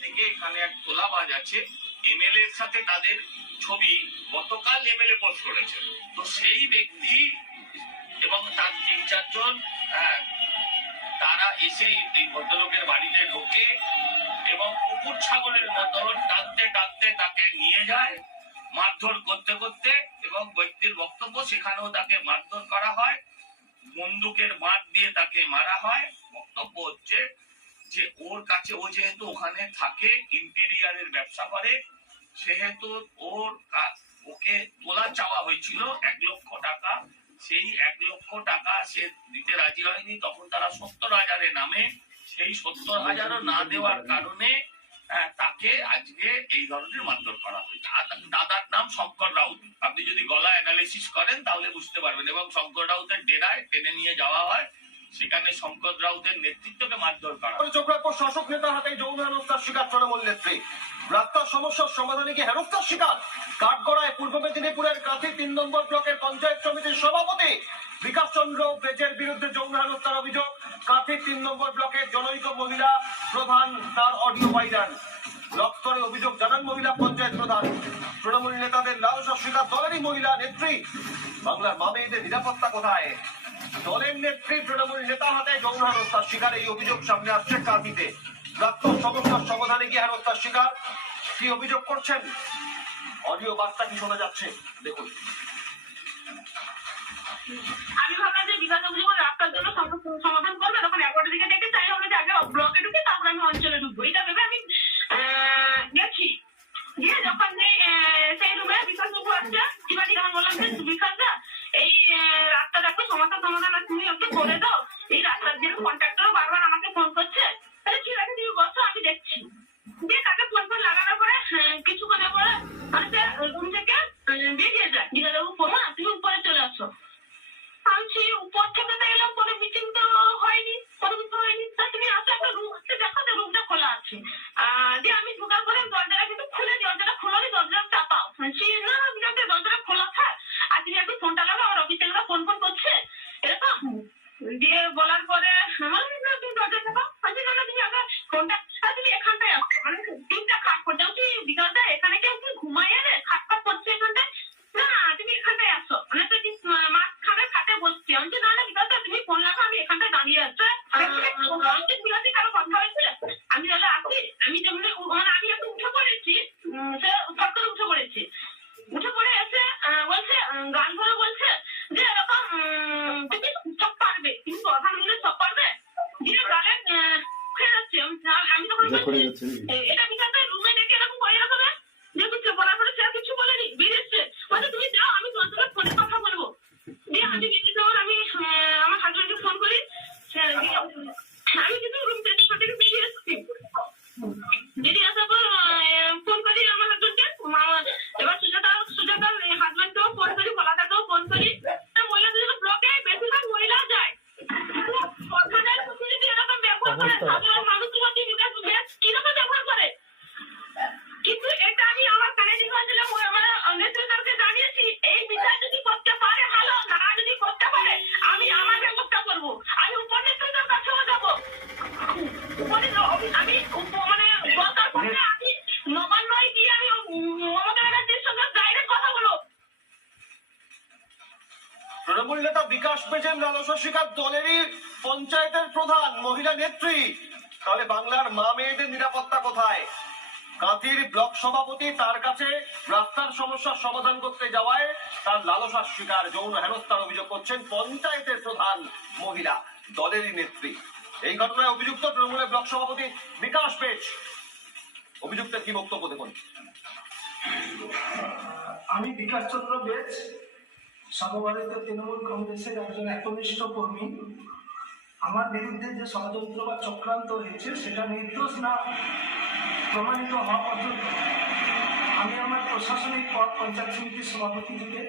থেকে এখানে এক তোলাবাজ আছে। এমএলএ এর সাথে তাদের ছবি গতকাল এমএলএ পোস্ট করেছে। তো সেই ব্যক্তি এবং তার তিন চারজন আহ, তারা এসে এই ভদ্রলোকের বাড়িতে ঢোকে এবং কুকুর ছাগলের ডাকতে ডাকতে তাকে নিয়ে যায় মারধর করতে করতে এবং ব্যক্তির বক্তব্য সেখানেও তাকে মারধর করা হয়। বন্দুকের বাঁধ দিয়ে তাকে মারা হয়। বক্তব্য হচ্ছে যে ওর কাছে ও যেহেতু ওখানে থাকে ইন্টেরিয়ারের ব্যবসা করে, সেহেতু ওর ওকে তোলা চাওয়া হয়েছিল এক লক্ষ টাকা। সেই এক লক্ষ টাকা সে দিতে রাজি হয়নি। তখন তারা সত্তর হাজারে নামে। সেই সত্তর হাজারও না দেওয়ার কারণে তাকে আজকে এই ধরনের মারধর করা হয়েছে। দাদার নাম শঙ্কর রাউত। আপনি যদি গলা অ্যানালিসিস করেন, তাহলে বুঝতে পারবেন। এবং শঙ্কর রাউতের ডেরায় টেনে নিয়ে যাওয়া হয়। সেখানে শঙ্কর রাউতের নেতৃত্বকে মারধর করা। চোখ শাসক নেতার হাতে যৌন হেনস্থার শিকার তৃণমূল নেত্রী। রাস্তার সমস্যার সমাধানে কি হেনস্থার শিকার? কাঠগড়ায় পূর্ব মেদিনীপুরের কাছে তিন নম্বর ব্লকের পঞ্চায়েত সমিতির সভাপতি বিকাশ চন্দ্র বেজের বিরুদ্ধে যৌন হেনস্থার অভিযোগ। কাথি তিন নম্বর ব্লকের জনৈক মহিলা প্রধান, তার অডিও ভাইরাল। ব্লক স্তরে অভিযোগ জানান মহিলা পঞ্চায়েত প্রধান। তৃণমূল নেতাদের লালসা শিকার দলেরই মহিলা নেত্রী। বাংলার মা মেয়েদের নিরাপত্তা কোথায়? দলের নেত্রী তৃণমূল নেতার হাতে যৌন হেনস্থার শিকার, এই অভিযোগ সামনে আসছে কাঁদিতে প্রাক্তন সমস্যার সমাধানে গিয়ে হেনস্থার শিকার। কি অভিযোগ করছেন? অডিও বার্তা কি শোনা যাচ্ছে? দেখুন। আমি ভাবলাম যে বিকাশ অভিযোগ রাস্তার জন্য সমাধান করবে, তখন এগারোটার দিকে ডেকে তাই হলো যে আগে ব্লকে ঢুকে, তারপর আমি অঞ্চলে ঢুকবো। এটা ভেবে আমি আহ, গেছি গিয়ে যখন যে আহ, সেই রুমে দিয়ে বলার পরে করতে পারে? আমি করব। আমি উপনেত্রীদের যাব। আমি মানে তৃণমূল নেতা বিকাশ পেজেন লালসা দলেরই পঞ্চায়েতের প্রধান, মহিলা নেত্রী। তাহলে বাংলার মা মেয়েদের নিরাপত্তা কোথায়? কাঁথির ব্লক সভাপতি তার কাছে রাস্তার সমস্যার সমাধান করতে যাওয়ায় তার লালসার শিকার যৌন হেনস্থার অভিযোগ করছেন পঞ্চায়েতের প্রধান মহিলা দলেরই নেত্রী। এই ঘটনায় অভিযুক্ত তৃণমূলের ব্লক সভাপতি বিকাশ পেজ অভিযুক্তের কি বক্তব্য দেখুন? আমি বিকাশ চন্দ্র বেজ সর্বভারতীয় তৃণমূল কংগ্রেসের একজন একনিষ্ঠ কর্মী। আমার বিরুদ্ধে যে ষড়যন্ত্র বা চক্রান্ত হয়েছে, সেটা নির্দোষ না, প্রমাণিত হওয়া পর্যন্ত। আমি আমার প্রশাসনিক পদ, পঞ্চায়েত সমিতির সভাপতি থেকে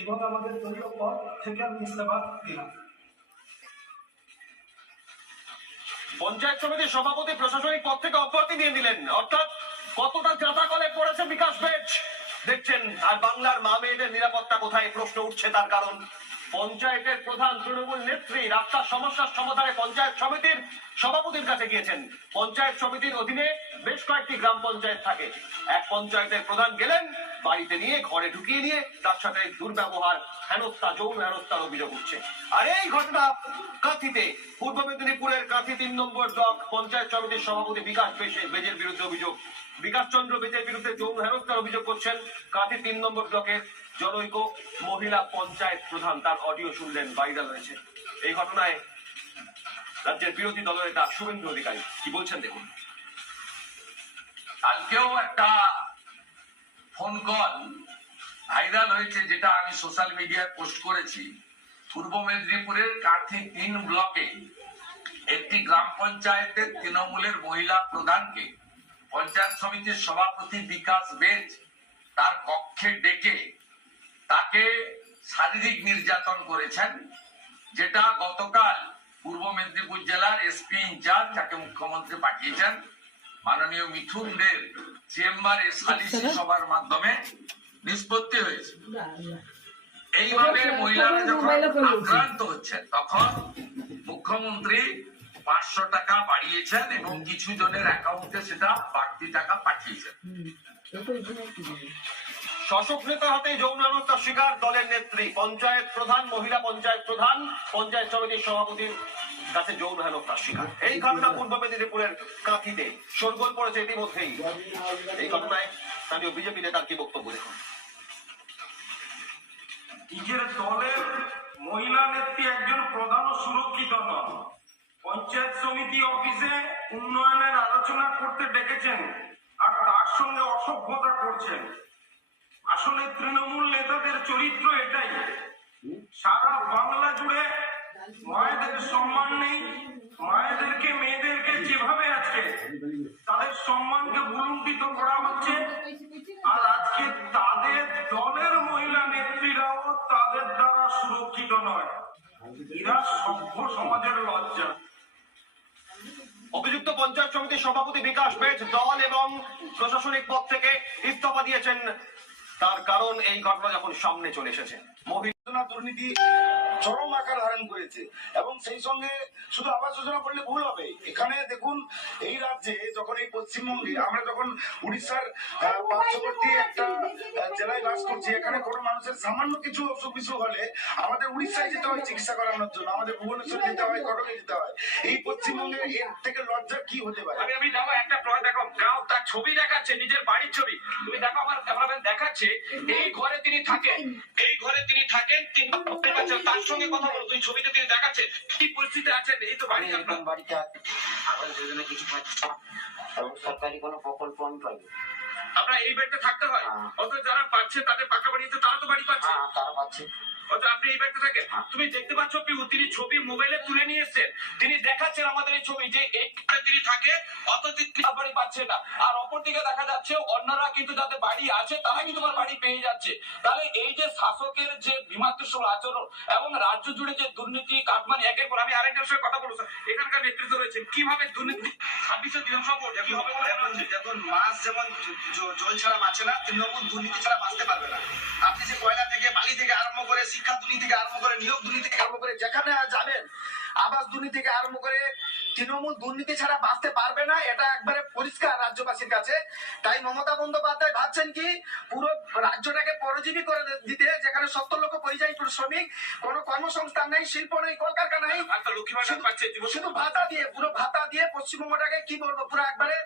এবং আমাদের দলীয় পদ থেকে আমি ইস্তফা দিলাম। পঞ্চায়েত সমিতির সভাপতি প্রশাসনিক পদ থেকে অব্যাহতি দিয়ে দিলেন অর্থাৎ কতটা যাতা কলে পড়েছে বিকাশ বেচ দেখছেন। আর বাংলার মা মেয়েদের নিরাপত্তা কোথায় প্রশ্ন উঠছে তার কারণ। পঞ্চায়েতের প্রধান তৃণমূল নেত্রী রাস্তার সমস্যার সমাধানে পঞ্চায়েত সমিতির সভাপতির কাছে গিয়েছেন। পঞ্চায়েত সমিতির অধীনে বেশ কয়েকটি গ্রাম পঞ্চায়েত থাকে। এক পঞ্চায়েতের প্রধান গেলেন, বাড়িতে নিয়ে, ঘরে ঢুকিয়ে নিয়ে, তার সাথে দুর্ব্যবহার, হেনস্থা, যৌন হেনস্থার অভিযোগ উঠছে। আর এই ঘটনা কাঁথিতে, পূর্ব মেদিনীপুরের কাঁথি তিন নম্বর ব্লক পঞ্চায়েত সমিতির সভাপতি বিকাশ বেশে বেজের বিরুদ্ধে অভিযোগ। বিকাশ চন্দ্র বেজের বিরুদ্ধে যৌন হেনস্থার অভিযোগ করছেন। কাঁথি তিন নম্বর ব্লকের জনৈক মহিলা পঞ্চায়েত প্রধান, তার অডিও শুনলেন, ভাইরাল হয়েছে। এই ঘটনায় রাজ্যের বিরোধী দলনেতা শুভেন্দু অধিকারী, কি বলছেন দেখুন। কালকেও একটা ফোন কল ভাইরাল হয়েছে, যেটা আমি সোশ্যাল মিডিয়ায় পোস্ট করেছি। পূর্ব মেদিনীপুরের কাঠি তিন ব্লকে একটি গ্রাম পঞ্চায়েতের তৃণমূলের মহিলা প্রধানকে পঞ্চায়েত সমিতির সভাপতি বিকাশ বেজ তার কক্ষে ডেকে তাকে শারীরিক নির্যাতন করেছেন, যেটা গতকাল পূর্ব মেদিনীপুর জেলার এসপি ইনচার্জ, যাকে মুখ্যমন্ত্রী পাঠিয়েছেন মাননীয় মিঠুন দের চেম্বারে সালিসি সভার মাধ্যমে নিষ্পত্তি হয়েছে। এইভাবে মহিলারা যখন আক্রান্ত হচ্ছেন তখন মুখ্যমন্ত্রী পাঁচশো টাকা বাড়িয়েছেন এবং কিছু জনের অ্যাকাউন্টে সেটা বাড়তি টাকা পাঠিয়েছেন। শাসক নেতার হাতে যৌন হেনস্থার শিকার দলের নেত্রী, পঞ্চায়েত প্রধান, মহিলা পঞ্চায়েত প্রধান, পঞ্চায়েত সমিতির সভাপতির কাছে যৌন হেনস্থার শিকার। এই ঘটনা পূর্ব মেদিনীপুরের কাঁথিতে শোরগোল পড়েছে ইতিমধ্যেই। এই ঘটনায় স্থানীয় বিজেপি নেতার কি বক্তব্য দেখুন? নিজের দলের মহিলা নেত্রী একজন প্রধান সুরক্ষিত নন। পঞ্চায়েত সমিতি অফিসে উন্নয়নের আলোচনা করতে ডেকেছেন আর তার সঙ্গে অসভ্যতা করছেন। আসলে তৃণমূল নেতাদের চরিত্র এটাই। সারা বাংলা জুড়ে মায়েদের সম্মান নেই, মায়েদেরকে, মেয়েদেরকে যেভাবে আজকে তাদের সম্মানকে ভুলুণ্ঠিত করা হচ্ছে। আর আজকে তাদের দলের মহিলা নেত্রীরাও তাদের দ্বারা সুরক্ষিত নয়। এরা সভ্য সমাজের লজ্জা। অভিযুক্ত পঞ্চায়েত সমিতির সভাপতি বিকাশ বেজ দল এবং প্রশাসনিক পদ থেকে ইস্তফা দিয়েছেন তার কারণ এই ঘটনা যখন সামনে চলে এসেছে। মহিলা দুর্নীতি চরম আকার ধারণ করেছে। এবং সেই সঙ্গে শুধু আবাস যোজনা করলে ভুল হবে। এখানে দেখুন এই রাজ্যে যখন এই পশ্চিমবঙ্গে আমরা যখন উড়িষ্যার পার্শ্ববর্তী একটা জেলায় বাস করছি এখানে কোনো মানুষের সামান্য কিছু অসুখ বিসুখ হলে আমাদের উড়িষ্যায় যেতে হয় চিকিৎসা করানোর জন্য আমাদের ভুবনেশ্বর যেতে হয় কটকে যেতে হয়। এই পশ্চিমবঙ্গে এর থেকে লজ্জা কি হতে পারে? আমি আমি দেখো একটা প্লট দেখো গাঁও তার ছবি দেখাচ্ছে নিজের বাড়ির ছবি। তুমি দেখো আমার ক্যামেরাম্যান দেখাচ্ছে এই ঘরে তিনি থাকেন এই ঘরে তিনি থাকেন তিনি তার সঙ্গে কথা বলো তুই ছবিতে তিনি দেখাচ্ছে কি পরিস্থিতি আছেন এই তো বাড়ি আপনার। বাড়িতে আছে। আবাস যোজনা কিছু পাচ্ছি। এবং সরকারি কোনো প্রকল্প আমি পাই আপনার এই বেডটা থাকতে হয়? অথচ অত যারা পাচ্ছে তাদের পাকা বাড়িতে তারা তো বাড়ি পাচ্ছে। হ্যাঁ তারা পাচ্ছে। আপনি এই বাড়িতে থাকেন তুমি দেখতে পাচ্ছ পিউ তিনি ছবি মোবাইলে তুলে নিয়ে এসেছেন। তিনি দেখাচ্ছেন আমাদের এই ছবি যে এই ঘরে তিনি থাকে অত তিনি বাড়ি পাচ্ছে না। আর অপর দিকে দেখা যাচ্ছে অন্যরা কিন্তু যাদের বাড়ি আছে, তারা কিন্তু আমার বাড়ি পেয়ে যাচ্ছে। তাহলে এই যে শাসকের যে বিমাতৃসুল আচরণ এবং রাজ্য জুড়ে যে দুর্নীতি, কাটমানি, একের পর আমি আরেকজনের সঙ্গে কথা বলব। এখানকার নেতৃত্ব রয়েছে কীভাবে দুর্নীতি ছাব্বিশে বিধানসভা ভোট কি মাছ যেমন জল ছাড়া বাঁচে না তৃণমূল দুর্নীতি ছাড়া বাঁচতে পারবে না। আপনি যে কয়লা থেকে, বালি থেকে আরম্ভ করে শিক্ষা দুর্নীতি থেকে আরম্ভ করে, নিয়োগ দুর্নীতি থেকে আরম্ভ করে যেখানে যাবেন, আবাস দুর্নীতি থেকে আরম্ভ করে তৃণমূল দুর্নীতি ছাড়া বাঁচতে পারবে না এটা একবারে পরিষ্কার রাজ্যবাসীর কাছে। তাই মমতা বন্দ্যোপাধ্যায় ভাবছেন কি পুরো রাজ্যটাকে পরজীবী করে দিতে যেখানে সত্তর লক্ষ পরিযায়ী শ্রমিক কোনো কর্মসংস্থান নেই শিল্প নেই কলকারখানা নেই শুধু ভাতা দিয়ে পুরো ভাতা দিয়ে পশ্চিমবঙ্গটাকে কি বলব পুরো একবারে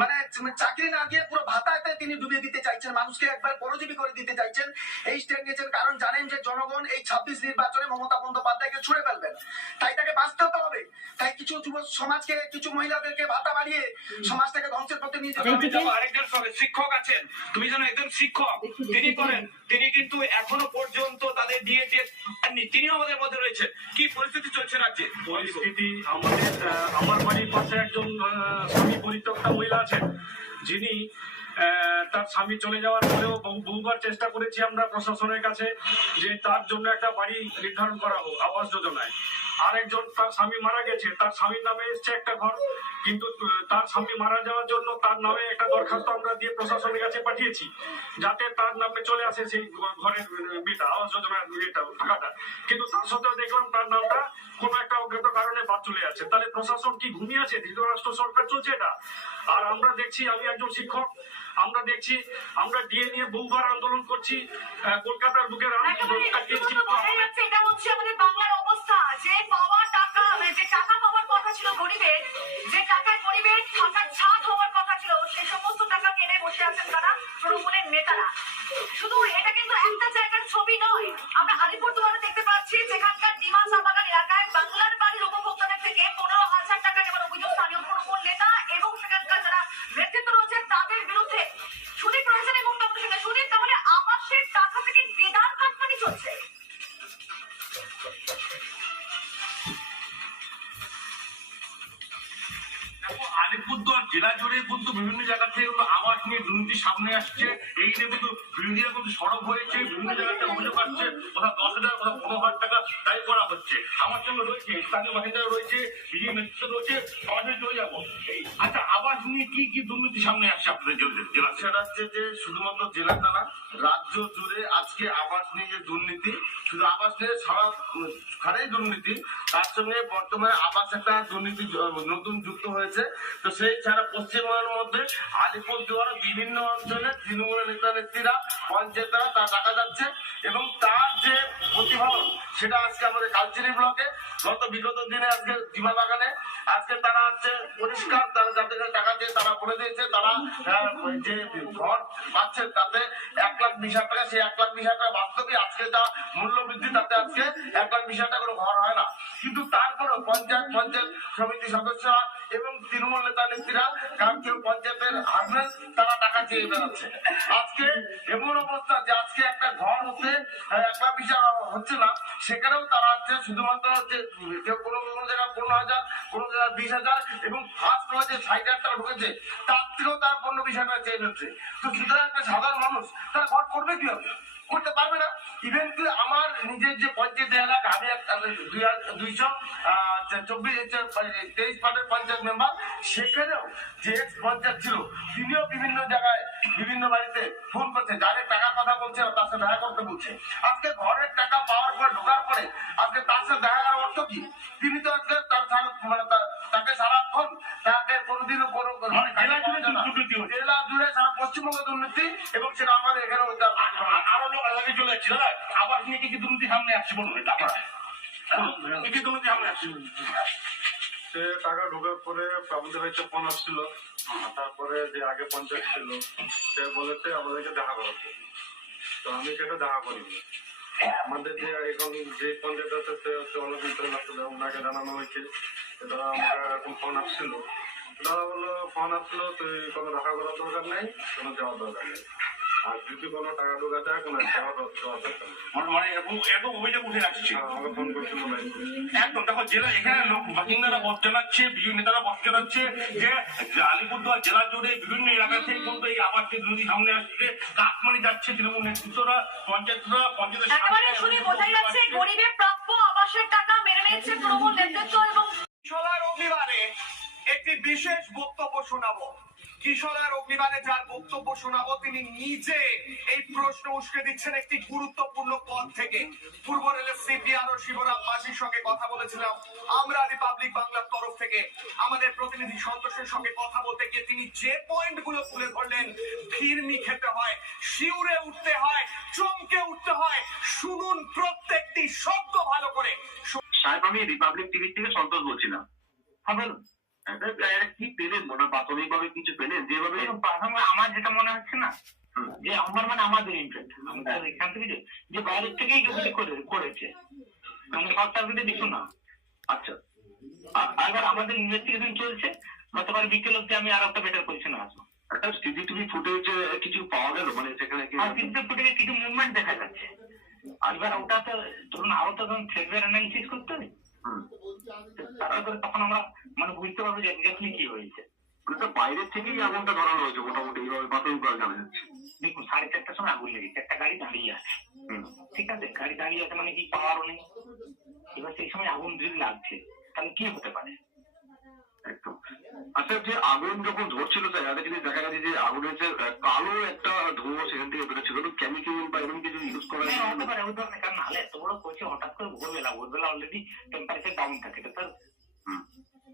মানে চাকরি না দিয়ে পুরো ভাতাতে তিনি ডুবিয়ে দিতে চাইছেন মানুষকে একবার পরজীবী করে দিতে চাইছেন। এই স্টেপ নিয়েছেন কারণ জানেন যে জনগণ এই ছাব্বিশ নির্বাচনে মমতা বন্দ্যোপাধ্যায়কে ছুড়ে ফেলবেন। তাই তাকে বাঁচতে হবে। তাই কিছু যুব সমাজকে কিছু মহিলাদেরকে ভাতা বাড়িয়ে সমাজটাকে ধ্বংসের পথে নিয়ে যাব আরেকজন শিক্ষক আছেন। তুমি যেন একজন শিক্ষক। তিনি করেন। তিনি কিন্তু এখনও পর্যন্ত তাদের দিয়ে দিয়ে তিনিও আমাদের মধ্যে রয়েছে কি পরিস্থিতি চলছে রাজ্যে? পরিস্থিতি আমাদের আমার বাড়ির পাশে একজন স্বামী পরিত্যক্তা মহিলা আছেন। যিনি আহ, তার স্বামী চলে যাওয়ার পরেও বহু- বহুবার চেষ্টা করেছি আমরা প্রশাসনের কাছে যে তার জন্য একটা বাড়ি নির্ধারণ করা হোক আবাস যোজনায়। আরেকজন তার স্বামী মারা গেছে তার স্বামীর নামে এসছে একটা ঘর। কিন্তু তার স্বামী মারা যাওয়ার জন্য তার নামে একটা দরখাস্ত আমরা দিয়ে প্রশাসনের কাছে পাঠিয়েছি যাতে তার নামে চলে আসে সেই ঘরের বিটা আবাস যোজনার এটা টাকাটা। কিন্তু তার সত্ত্বেও দেখলাম তার নামটা কোনো একটা অজ্ঞাত কারণে বাদ চলে যাচ্ছে। তাহলে প্রশাসন কি ঘুমিয়ে আছে? ধৃতরাষ্ট্র সরকার চলছে এটা? আর আমরা দেখছি আমি একজন শিক্ষক আমরা দেখছি আমরা ডিএ নিয়ে বহুবার আন্দোলন করছি কলকাতার বুকে একেবারে কাটিয়েছি এটা হচ্ছে আমাদের বাংলার অবস্থা। যে পাওয়া টাকা যে টাকা পাওয়ার কথা ছিল গরিবের, যে টাকায় গরিবের থাকার ছাদ হওয়ার কথা ছিল, সে সমস্ত টাকা কেড়ে বসে আছেন তারা তৃণমূলের নেতারা। শুধু এটা কিন্তু একটা জায়গার ছবি নয়। আমরা আলিপুরদুয়ারে দেখতে পাচ্ছি, যেখানকার ডিমা চা বাগান এলাকায় বাংলার বাড়ির উপভোক্তাদের জায়গা থেকে আওয়াজ নিয়ে দুর্নীতি সামনে আসছে। এই নিয়ে কিন্তু বিরোধীরা কিন্তু সরব হয়েছে, বিভিন্ন জায়গাতে অভিযোগ আসছে, কোথাও দশ হাজার, কোথাও পনেরো হাজার টাকা দায়ী করা হচ্ছে। আমার সঙ্গে রয়েছে, স্থানীয় বাসিন্দারা রয়েছে, বিজেপি নেতৃত্ব রয়েছে সবার সাথে চলে যাব আচ্ছা আবাস নিয়ে কি কি দুর্নীতি সামনে আসছে আপনাদের জেলা- জেলা সেটা হচ্ছে যে শুধুমাত্র জেলাতে না রাজ্য জুড়ে আজকে আবাস নিয়ে যে দুর্নীতি, শুধু আবাস নিয়ে সারা খানেই দুর্নীতি, তার সঙ্গে বর্তমানে আবাস একটা দুর্নীতি নতুন যুক্ত হয়েছে। তো সেই ছাড়া পশ্চিমবঙ্গের মধ্যে আলিপুরদুয়ার বিভিন্ন অঞ্চলে তৃণমূলের নেতা নেত্রীরা পঞ্চায়েতরা তা টাকা যাচ্ছে এবং তার যে প্রতিফলন, সেটা আজকে আমাদের কালচিনি ব্লকে, গত বিগত দিনে আজকে ডিমা বাগানে, আজকে তারা হচ্ছে পরিষ্কার, তারা যাদেরকে টাকা দিয়ে তারা বলে দিয়েছে, তারা যে ঘর পাচ্ছে, তাতে এক লাখ বিশ হাজার টাকা, সেই এক লাখ বিশ হাজার টাকা বাস্তবে আজকে যা মূল্য বৃদ্ধি, তাতে আজকে এক লাখ বিশ হাজার টাকা কোনো ঘর হয় না। কিন্তু তারপরেও পঞ্চায়েত পঞ্চায়েত সমিতি সদস্যরা এবং তৃণমূল নেতা নেত্রীরা কারণ পঞ্চায়েতের হাজবেন্ড তারা টাকা চেয়ে বেড়াচ্ছে। আজকে এমন অবস্থা যে আজকে একটা ঘর হতে আহ, এক লাখ বিশ হাজার হচ্ছে না সেখানেও তারা হচ্ছে শুধুমাত্র হচ্ছে কেউ কোনো কোনো জায়গায় পনেরো হাজার কোনো জায়গায় বিশ হাজার এবং ফার্স্ট যে ষাট হাজার টাকা ঢুকেছে তার থেকেও তারা পনেরো বিশ হাজার চেয়ে নিচ্ছে। তো সুতরাং একটা সাধারণ মানুষ তারা ঘর করবে কি হবে করতে পারবে না। ইভেন আমার নিজের যে পঞ্চায়েত এলাকা দুইশো চব্বিশ তেইশ পার্টের পঞ্চায়েত মেম্বার সেখানেও যে পঞ্চায়েত ছিল তিনিও বিভিন্ন জায়গায় বিভিন্ন বাড়িতে ফোন করছে যাদের টাকার কথা বলছে তার সাথে দেখা করতে বলছে আজকে ঘরের টাকা পাওয়ার পরে ঢোকার পরে আজকে তার সাথে দেখা করার অর্থ কি? তিনি তো আজকে তার মানে তার- তাকে সারাক্ষণ তাকে কোনোদিনও কোনো জেলা জুড়ে সারা পশ্চিমবঙ্গ দুর্নীতি এবং সেটা আমাদের এখানে আরও লোক আগে চলে যাচ্ছে দাদা আবাস নিয়ে কি কি দুর্নীতি সামনে আসছে বলুন এটা আপনারা কি কি দুর্নীতি সামনে আসছে? সে টাকা ঢোকার পরে আমাদের হয়তো ফোন আসছিল তারপরে যে আগে পঞ্চায়েত ছিল সে বলেছে আমাদেরকে দেখা করাতে। তো আমি সেটা দেখা করিনি। আমাদের যে এখন যে পঞ্চায়েত আছে সে হচ্ছে লাগতো ওনাকে জানানো হয়েছে। এখন ফোন আসছিল। দাদা বলল ফোন আসলো তুই কোনো দেখা করার দরকার নেই কোনো যাওয়ার দরকার নেই। আর যদি কোনো টাকা ঢোকা যায় কোনো যাওয়ার দরকার নেই। মানে মানে এরকম এরকম অভিযোগ উঠে আসছে। আর আমাকে ফোন করছিল না। একদম দেখো জেলা এখানে লোক বাসিন্দারা নেতারা যে যে আলিপুরদুয়ার জেলা জুড়ে বিভিন্ন এলাকা থেকে কিন্তু এই আবাস দুর্নীতি সামনে আসছে কাকমানি যাচ্ছে তৃণমূল নেতৃত্বরা পঞ্চায়েতরা পঞ্চায়েতের একেবারে শুনে বোঝাই যাচ্ছে গরিবের প্রাপ্য আবাসের টাকা মেরে নিচ্ছে তৃণমূল নেতৃত্ব এবং অগ্নিবারে একটি বিশেষ বক্তব্য শোনাবো। কিশোরার অগ্নিবারে যার বক্তব্য শোনাবো, তিনি নিজে এই প্রশ্ন উস্কে দিচ্ছেন একটি গুরুত্বপূর্ণ পদ থেকে। পূর্ব রেলের সিপিআর ও শিবরাম মাঝির সঙ্গে কথা বলেছিলাম। আমরা রিপাবলিক বাংলার তরফ থেকে আমাদের প্রতিনিধি সন্তোষের সঙ্গে কথা বলতে গিয়ে তিনি যে পয়েন্টগুলো তুলে ধরলেন ফিরনি খেতে হয়, শিউরে উঠতে হয়, চমকে উঠতে হয়, শুনুন প্রত্যেকটি শব্দ ভালো করে। সাহেব, আমি রিপাবলিক টিভি থেকে সন্তোষ বলছিলাম। হ্যাঁ কি পেলেন মনে হয়? প্রাথমিকভাবে কিছু পেলেন? যেভাবে প্রথমে আমার যেটা মনে হচ্ছে না যে আমার মানে আমাদের ইন্টারেস্ট আমাদের এখান থেকে যে- বাইরের থেকেই কিছু করে করেছে। মানে কিছু না। আচ্ছা। এবার আমাদের ইনভেস্টিগেশন চলছে গতকাল বিকেল অব্দি আমি আর একটা বেটার পজিশনে আসব। একটা সিসিটিভি ফুটেজ কিছু পাওয়া গেল? মানে সেখানে কি আর ফুটেজে কিছু মুভমেন্ট দেখা যাচ্ছে। আর এবার ওটা তো ধরুন আরও তো ফেসবের অ্যানালিসিস করতে হবে। তখন আমরা মানে বুঝতে পারব যে এক্স্যাক্টলি কি হয়েছে। বাইরের থেকেই আগুনটা ধরানো হয়েছে মোটামুটি এইভাবে প্রাথমিকভাবে জানা যাচ্ছে দেখুন সাড়ে চারটার সময় আগুন লেগেছে একটা গাড়ি দাঁড়িয়ে আছে। ঠিক আছে গাড়ি দাঁড়িয়ে আছে মানে কি পাওয়ারও নেই? এবার সেই সময় আগুন যদি লাগছে তাহলে কি হতে পারে? আচ্ছা যে আগুন যখন ধরছিল স্যার আগে যদি দেখা গেছে যে আগুনের যে কালো একটা ধোঁয়া সেখান থেকে বেরোচ্ছিল তো কেমিক্যাল বা এরকম কিছু ইউজ করা হ্যাঁ হতে পারে হতে পারে কারণ নাহলে এত বড় করছে হঠাৎ করে ভোরবেলা ভোরবেলা অলরেডি টেম্পারেচার ডাউন থাকে তো হুম।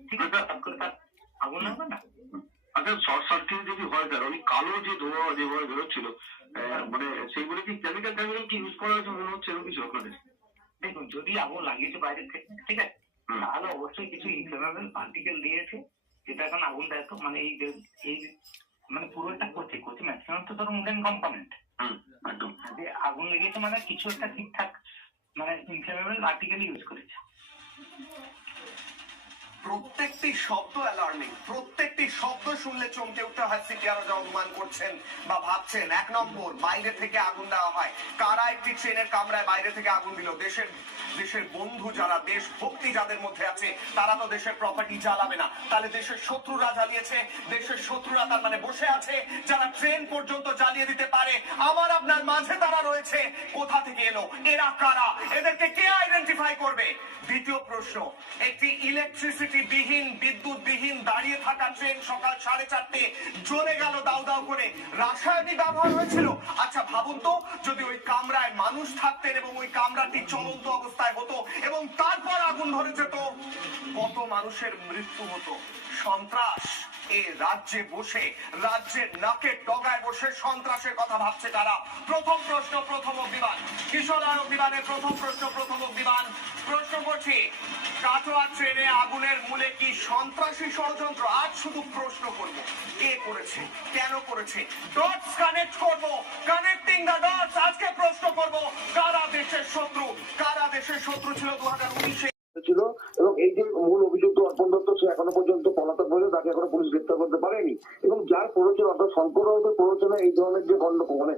ঠিক আছে হঠাৎ করে তার আগুন লাগবে না? আচ্ছা শর্ট সার্কিট যদি হয় স্যার ওই কালো যে ধোঁয়া যেভাবে বেরোচ্ছিল আহ, মানে সেইগুলো কি কেমিক্যাল টেমিক্যাল কি ইউজ করা হয়েছে মনে হচ্ছে এরকম কিছু আপনাদের? দেখুন যদি আগুন লাগিয়েছে বাইরে থেকে ঠিক আছে। তাহলে অবশ্যই কিছু ইনফ্লেমেবল পার্টিকেল দিয়েছে। যেটা এখন আগুন দেয় তো মানে এই যে এই মানে পুরোটা করছে করছে ম্যাক্সিমাম তো ধরো উডেন কম্পোনেন্ট আগুন লেগেছে মানে কিছু একটা ঠিকঠাক মানে ইনফ্লেমেবল আর্টিকেল ইউজ করেছে। প্রত্যেকটি শব্দ অ্যালার্মিং প্রত্যেকটি শব্দ শুনলে চমকে উঠতে হয় সিটিআরও যা অনুমান করছেন বা ভাবছেন। এক নম্বর, বাইরে থেকে আগুন দেওয়া হয়। কারা একটি ট্রেনের কামরায় বাইরে থেকে আগুন দিল? দেশের দেশের বন্ধু যারা দেশ ভক্তি যাদের মধ্যে আছে, তারা তো দেশের প্রপার্টি জ্বালাবে না। তাহলে দেশের শত্রুরা জ্বালিয়েছে। দেশের শত্রুরা তার মানে বসে আছে। যারা ট্রেন পর্যন্ত জ্বালিয়ে দিতে পারে, আমার আপনার মাঝে তারা রয়েছে। কোথা থেকে এলো? এরা কারা? এদেরকে কে আইডেন্টিফাই করবে? দ্বিতীয় প্রশ্ন, একটি ইলেকট্রিসিটি বিহীন বিদ্যুৎ বিহীন দাঁড়িয়ে থাকা ট্রেন সকাল সাড়ে চারটে জ্বলে গেল দাউ দাউ করে। রাসায়নিক ব্যবহার হয়েছিল? আচ্ছা ভাবুন তো, যদি ওই কামরায় মানুষ থাকতেন এবং ওই কামরাটি চলন্ত অবস্থায় হতো এবং তারপর আগুন ধরে যেত কত মানুষের মৃত্যু হতো? সন্ত্রাস। এ রাজ্যে বসে, রাজ্যের নাকের ডগায় বসে সন্ত্রাসের কথা ভাবছে তারা। প্রথম প্রশ্ন, প্রথম অগ্নিবান কিশোর অগ্নিবানের প্রথম প্রশ্ন, প্রথম অগ্নিবান প্রশ্ন করছি, কাটোয়া ট্রেনে আগুনের মূলে কি সন্ত্রাসী ষড়যন্ত্র? আজ শুধু প্রশ্ন করব, কে করেছে, কেন করেছে? ডটস কানেক্ট করব কানেক্টিং ডটস আজকে প্রশ্ন করব, কারা দেশের শত্রু? কারা দেশের শত্রু ছিল দু হাজার উনিশে? ছিল এবং এই যে মূল অভিযুক্ত অর্পণ দত্ত, সে এখনও পর্যন্ত পলাতক রয়েছে তাকে এখনও পুলিশ গ্রেপ্তার করতে পারেনি। এবং যার প্ররোচনা, অর্থাৎ শঙ্কর রাউতের প্ররোচনা এই ধরনের যে গণ্ড মানে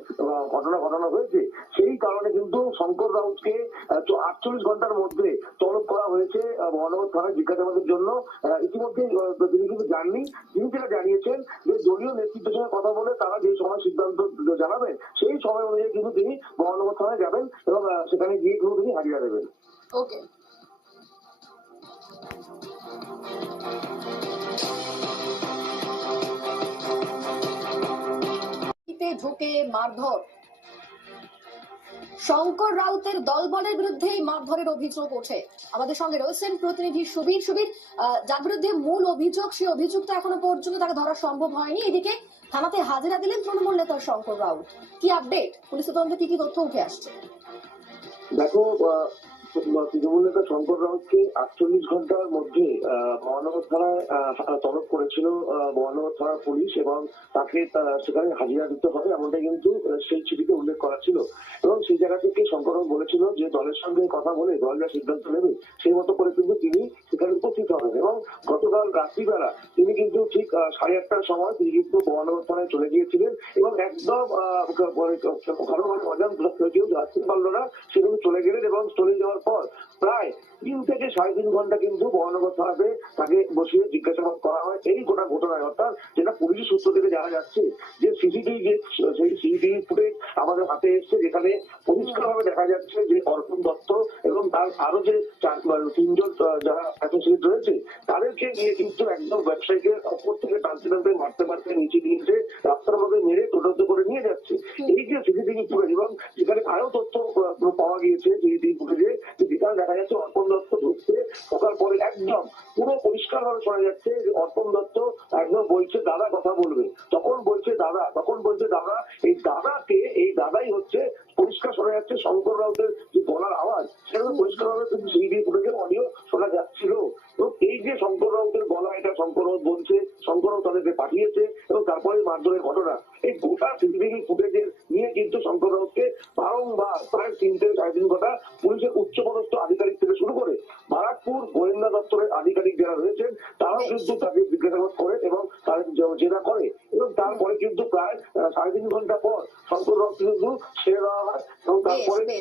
ঘটনা ঘটানো হয়েছে, সেই কারণে কিন্তু শঙ্কর রাউতকে আটচল্লিশ ঘণ্টার মধ্যে তলব করা হয়েছে মহানগর থানায় জিজ্ঞাসাবাদের জন্য। ইতিমধ্যে তিনি কিন্তু জাননি। তিনি যেটা জানিয়েছেন যে দলীয় নেতৃত্বের সঙ্গে কথা বলে তারা যে সময় সিদ্ধান্ত জানাবেন, সেই সময় অনুযায়ী কিন্তু তিনি মহানগর থানায় যাবেন এবং সেখানে গিয়ে কিন্তু তিনি হাজিরা দেবেন। ওকে ঢুকে মারধর। শঙ্কর রাউতের দলবলের বিরুদ্ধে মারধরের অভিযোগ ওঠে। আমাদের সঙ্গে রয়েছেন প্রতিনিধি সুবীর। সুবীর যার বিরুদ্ধে মূল অভিযোগ, সেই অভিযুক্ত এখনও পর্যন্ত তাকে ধরা সম্ভব হয়নি। এদিকে থানাতে হাজিরা দিলেন তৃণমূল নেতা শঙ্কর রাউত। কি আপডেট? পুলিশের তদন্তে কি কি তথ্য উঠে আসছে? দেখো তৃণমূল শঙ্কর রাউতকে আটচল্লিশ ঘণ্টার মধ্যে মহানগর থানায় তলব করেছিল মহানগর থানার পুলিশ এবং তাকে সেখানে হাজিরা দিতে হবে এমনটাই কিন্তু সেই চিঠিতে উল্লেখ করা ছিল এবং সেই জায়গা থেকে শঙ্কর রাউত বলেছিল যে দলের সঙ্গে কথা বলে দল যা সিদ্ধান্ত নেবে সেই মতো করে কিন্তু তিনি সেখানে উপস্থিত হবেন এবং গতকাল রাত্রিবেলা তিনি কিন্তু ঠিক সাড়ে আটটার সময় তিনি কিন্তু মহানগর থানায় চলে গিয়েছিলেন এবং একদম মানে মানে অজান্ত কেউ আসতে পারল না সে কিন্তু চলে গেলেন এবং চলে যাওয়ার পর প্রায় তিন থেকে সাড়ে তিন ঘণ্টা কিন্তু মহানগর থানাতে তাকে বসিয়ে জিজ্ঞাসাবাদ করা হয়। এই গোটা ঘটনায় অর্থাৎ যেটা পুলিশের সূত্র থেকে জানা যাচ্ছে যে সিসিটিভি যে, সেই সিসিটিভি ফুটেজ আমাদের হাতে এসছে, যেখানে পরিষ্কার ভাবে দেখা যাচ্ছে যে অর্পণ দত্ত এবং তার আরও যে চার তিনজন যারা অ্যাসোসিয়েট রয়েছে, তাদেরকে নিয়ে কিন্তু একদম ব্যবসায়ীকে অপর থেকে টানতে টানতে, মারতে মারতে নিচে দিয়েছে রাস্তার মধ্যে মেরে টোটোতে করে নিয়ে যাচ্ছে। এই যে সিসিটিভি ফুটেজ এবং সেখানে আরও তথ্য পাওয়া গিয়েছে সিসিটিভি ফুটেজে যে বিকাল দেখা যাচ্ছে, অর্পণ দত্ত ঢুকছে। ঢোকার পরে একদম পুরো পরিষ্কার ভাবে শোনা যাচ্ছে যে অর্পণ দত্ত একদম বলছে, দাদা কথা বলবে। তখন বলছে, দাদা, তখন বলছে, দাদা, এই দাদাকে, এই দাদাই হচ্ছে পরিষ্কার শোনা যাচ্ছে শঙ্কর রাউতের যে গলার আওয়াজ। সেটা পরিষ্কার ভাবে কিন্তু সিডি ফুটেজের অডিও শোনা যাচ্ছিল। এই যে শঙ্কর রাউতের গলা এটা শঙ্কর রাউত বলছে শঙ্কর রাউত তাদেরকে পাঠিয়েছে এবং তারপরে মারধরের ঘটনা। এই গোটা সিসিটিভি ফুটেজের নিয়ে কিন্তু শঙ্কর রাউতকে বারংবার প্রায় তিন থেকে সাড়ে তিন ঘণ্টা পুলিশের উচ্চপদস্থ আধিকারিক থেকে শুরু করে বারাকপুর গোয়েন্দা দপ্তরের আধিকারিক যারা রয়েছেন তারাও কিন্তু তাকে জিজ্ঞাসাবাদ করে এবং তাদের জেরা করে এবং তারপরে কিন্তু প্রায় সাড়ে তিন ঘণ্টা পর শঙ্কর রাউত কিন্তু ছেড়ে দেওয়া হয় এবং তারপরে বেশ,